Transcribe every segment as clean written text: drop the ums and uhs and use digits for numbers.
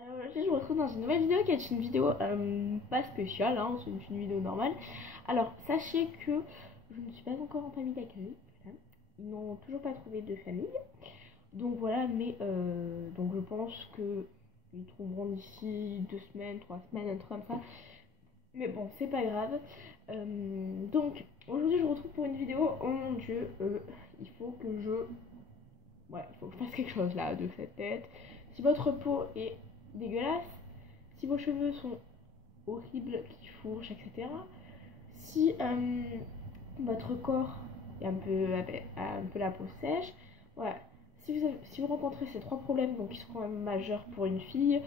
Alors aujourd'hui je vous retrouve dans une nouvelle vidéo qui est une vidéo pas spéciale, hein, c'est une vidéo normale. Alors sachez que je ne suis pas encore en famille d'accueil, voilà. Ils n'ont toujours pas trouvé de famille. Donc voilà, mais donc je pense que ils trouveront d'ici 2 semaines, 3 semaines, un truc comme ça. Mais bon, c'est pas grave. Donc aujourd'hui je vous retrouve pour une vidéo. Oh mon dieu, il faut que je... Ouais, il faut que je fasse quelque chose là de cette tête. Si votre peau est dégueulasse, si vos cheveux sont horribles, qui fourchent, etc. Si votre corps est a un peu la peau sèche, ouais. Si vous rencontrez ces 3 problèmes, donc qui sont quand même majeurs pour une fille,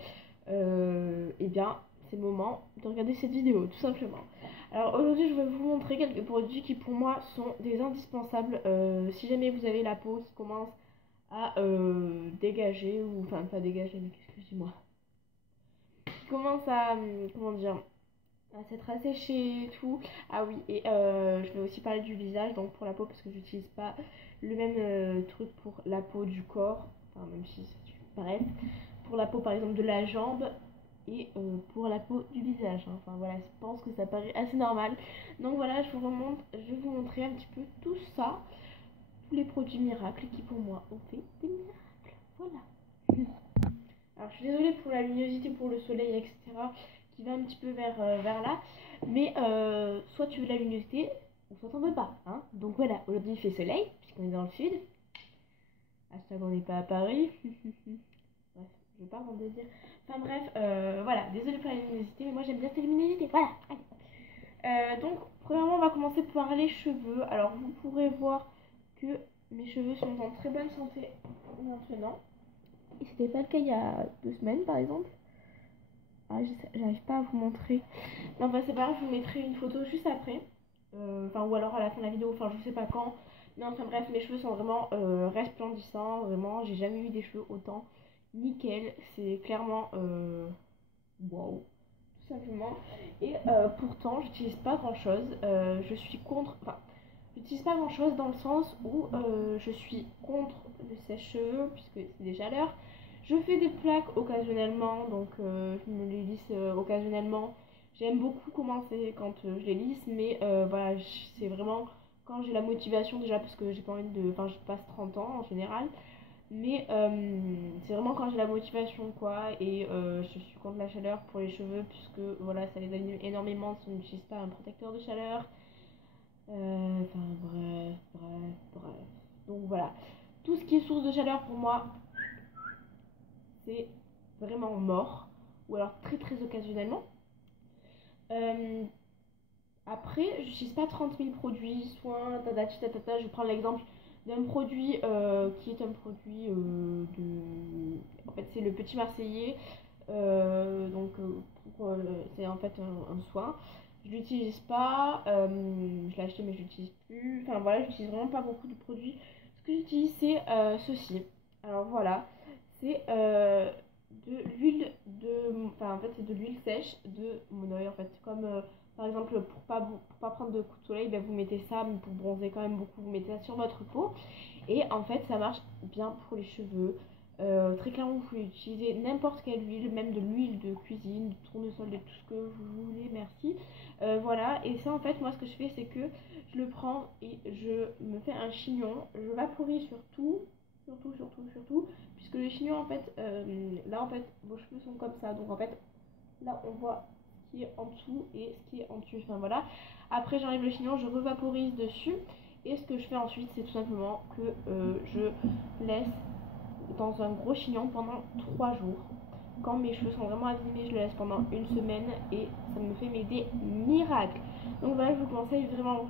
eh bien c'est le moment de regarder cette vidéo, tout simplement. Alors aujourd'hui je vais vous montrer quelques produits qui pour moi sont des indispensables si jamais vous avez la peau qui commence à dégager, ou enfin pas dégager, mais excusez-moi, qui commence à, comment dire, à s'être asséché et tout. Ah oui, et je vais aussi parler du visage, donc pour la peau, parce que j'utilise pas le même truc pour la peau du corps, enfin même si c'est bref, pour la peau par exemple de la jambe et pour la peau du visage, hein. Enfin voilà, je pense que ça paraît assez normal. Donc voilà, je vais vous montrer un petit peu tout ça, tous les produits miracles qui pour moi ont fait des miracles. Voilà. Alors je suis désolée pour la luminosité, pour le soleil, etc. qui va un petit peu vers là. Mais soit tu veux la luminosité, ou soit t'en veux pas. Hein. Donc voilà, aujourd'hui il fait soleil, puisqu'on est dans le sud. Hashtag on n'est pas à Paris. Bref, je pars dans le désir. Enfin bref, voilà, désolée pour la luminosité, mais moi j'aime bien cette luminosité. Voilà, allez. Donc, premièrement, on va commencer par les cheveux. Alors, vous pourrez voir que mes cheveux sont en très bonne santé maintenant. Et c'était pas le cas il y a 2 semaines, par exemple. Ah, j'arrive pas à vous montrer. Non, bah c'est pas grave, je vous mettrai une photo juste après. Enfin, ou alors à la fin de la vidéo, enfin, je sais pas quand. Non, enfin bref, mes cheveux sont vraiment resplendissants. Vraiment, j'ai jamais eu des cheveux autant nickel. C'est clairement wow, tout simplement. Et pourtant, j'utilise pas grand chose. Je suis contre. Enfin, j'utilise pas grand chose dans le sens où je suis contre le sèche-cheveux, puisque c'est des chaleurs. Je fais des plaques occasionnellement, donc je me les lisse occasionnellement. J'aime beaucoup commencer quand je les lisse, mais voilà, c'est vraiment quand j'ai la motivation déjà, parce que j'ai pas envie de. Enfin, je passe 30 ans en général, mais c'est vraiment quand j'ai la motivation, quoi, et je suis contre la chaleur pour les cheveux, puisque voilà, ça les anime énormément si on n'utilise pas un protecteur de chaleur. Enfin, bref. Donc voilà, tout ce qui est source de chaleur pour moi, c'est vraiment mort, ou alors très très occasionnellement. Euh, Après, j'utilise pas 30 000 produits, soins, tatati tatata. Je prends l'exemple d'un produit qui est un produit de. En fait, c'est le Petit Marseillais. Donc, c'est en fait un soin. Je l'utilise pas. Je l'ai acheté, mais je l'utilise plus. Enfin, voilà, j'utilise vraiment pas beaucoup de produits. Ce que j'utilise, c'est ceci. Alors, voilà. C'est de l'huile de. Enfin, en fait, c'est de l'huile sèche de mon oeil. En fait, c'est comme. Par exemple, pour pas prendre de coups de soleil, ben vous mettez ça, mais pour bronzer quand même beaucoup, vous mettez ça sur votre peau. Et en fait, ça marche bien pour les cheveux. Très clairement, vous pouvez utiliser n'importe quelle huile, même de l'huile de cuisine, de tournesol, de tout ce que vous voulez, merci. Voilà, et ça, en fait, moi, ce que je fais, c'est que je le prends et je me fais un chignon. Je vaporise sur tout, surtout, puisque le chignon, en fait, là, en fait, vos cheveux sont comme ça. Donc, en fait, là, on voit ce qui est en dessous et ce qui est en dessus. Enfin voilà. Après, j'enlève le chignon, je revaporise dessus. Et ce que je fais ensuite, c'est tout simplement que je laisse dans un gros chignon pendant 3 jours. Quand mes cheveux sont vraiment abîmés, je le laisse pendant une semaine et ça me fait des miracles. Donc voilà, je vous conseille vraiment.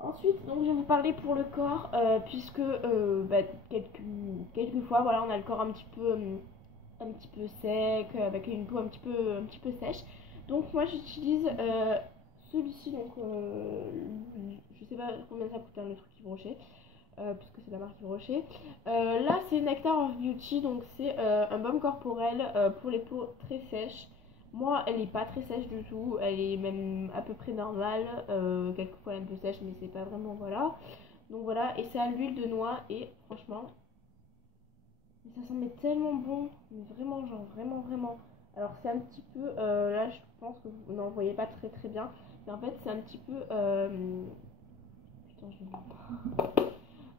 Ensuite, donc, je vais vous parler pour le corps, puisque bah, quelques fois, voilà, on a le corps un petit peu sec, avec une peau un petit peu sèche. Donc moi j'utilise celui-ci, donc je sais pas combien ça coûte, hein, le truc Yves Rocher, puisque c'est la marque Yves Rocher. Là c'est Nectar of Beauty, donc c'est un baume corporel pour les peaux très sèches. Moi elle est pas très sèche du tout, elle est même à peu près normale, quelquefois elle est un peu sèche mais c'est pas vraiment, voilà. Donc voilà, et c'est à l'huile de noix et franchement ça sent mais tellement bon, mais vraiment, genre vraiment, vraiment. Alors c'est un petit peu, là je pense que vous n'en voyez pas très très bien, mais en fait c'est un petit peu, putain je vais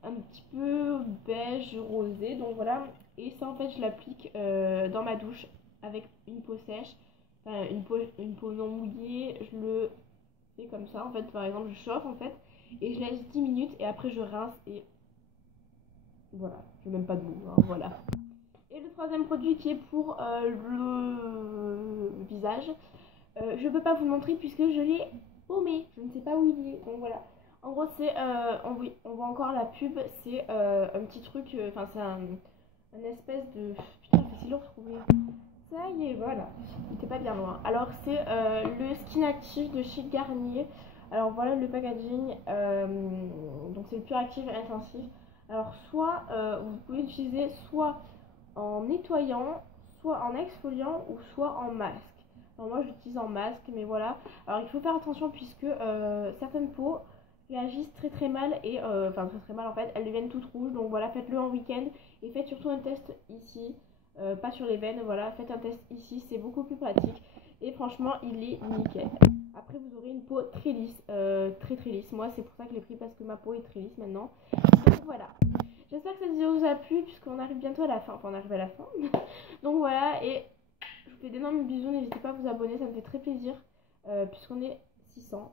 un petit peu beige rosé, donc voilà. Et ça en fait je l'applique dans ma douche avec une peau sèche, enfin une peau non mouillée, je le fais comme ça en fait, par exemple je chauffe en fait, et je laisse 10 minutes et après je rince et voilà, je n'ai même pas de mots, hein, voilà. Et le troisième produit qui est pour le visage, je ne peux pas vous le montrer puisque je l'ai paumé. Je ne sais pas où il est. Donc voilà. En gros, c'est. Oui, on voit encore la pub. C'est un petit truc. Enfin, c'est un espèce de. Putain, c'est si long à trouver. Ça y est, voilà. Il était pas bien loin. Alors, c'est le Skin Active de chez Garnier. Alors, voilà le packaging. Donc, c'est le Pure Active intensif. Alors, soit vous pouvez l'utiliser soit en nettoyant, soit en exfoliant ou soit en masque. Alors moi j'utilise en masque, mais voilà. Alors il faut faire attention puisque certaines peaux réagissent très très mal et enfin très très mal en fait, elles deviennent toutes rouges. Donc voilà, faites-le en week-end et faites surtout un test ici, pas sur les veines. Voilà, faites un test ici, c'est beaucoup plus pratique et franchement il est nickel. Après vous aurez une peau très lisse, très très lisse. Moi c'est pour ça que je l'ai pris parce que ma peau est très lisse maintenant. Donc voilà. J'espère que cette vidéo vous a plu puisqu'on arrive bientôt à la fin. Enfin, on arrive à la fin. Donc voilà, et je vous fais d'énormes bisous. N'hésitez pas à vous abonner, ça me fait très plaisir. Puisqu'on est 630.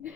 Bisous.